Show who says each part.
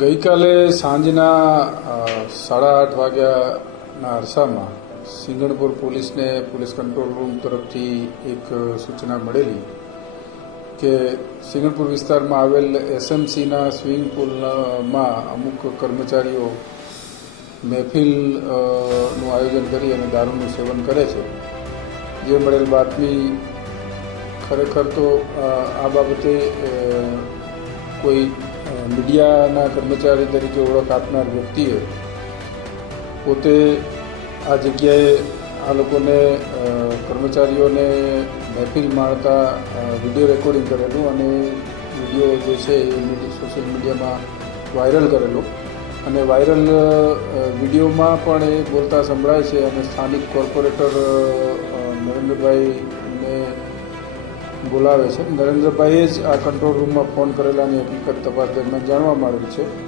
Speaker 1: ગઈકાલે સાંજના સાડા આઠ વાગ્યાના અરસામાં સિંગણપુર પોલીસને પોલીસ કંટ્રોલ રૂમ તરફથી એક સૂચના મળેલી કે સિંગણપુર વિસ્તારમાં આવેલ એસએમસીના સ્વિમિંગ પુલમાં અમુક કર્મચારીઓ મહેફિલનું આયોજન કરી અને દારૂનું સેવન કરે છે. જે મળેલ બાતમી ખરેખર તો આ બાબતે કોઈ મીડિયાના કર્મચારી તરીકે ઓળખ આપનાર વ્યક્તિએ પોતે આ જગ્યાએ આ લોકોને કર્મચારીઓને મહેફિલ માણતા વીડિયો રેકોર્ડિંગ કરેલું અને વીડિયો જે છે એ સોશિયલ મીડિયામાં વાયરલ કરેલો. અને વાયરલ વિડીયોમાં પણ એ બોલતા સંભળાય છે અને સ્થાનિક કોર્પોરેટર નરેન્દ્રભાઈને બોલાવે છે. નરેન્દ્રભાઈએ જ આ કંટ્રોલ રૂમમાં ફોન કરેલાની હકીકત તપાસ દરમિયાન જાણવા મળેલ છે.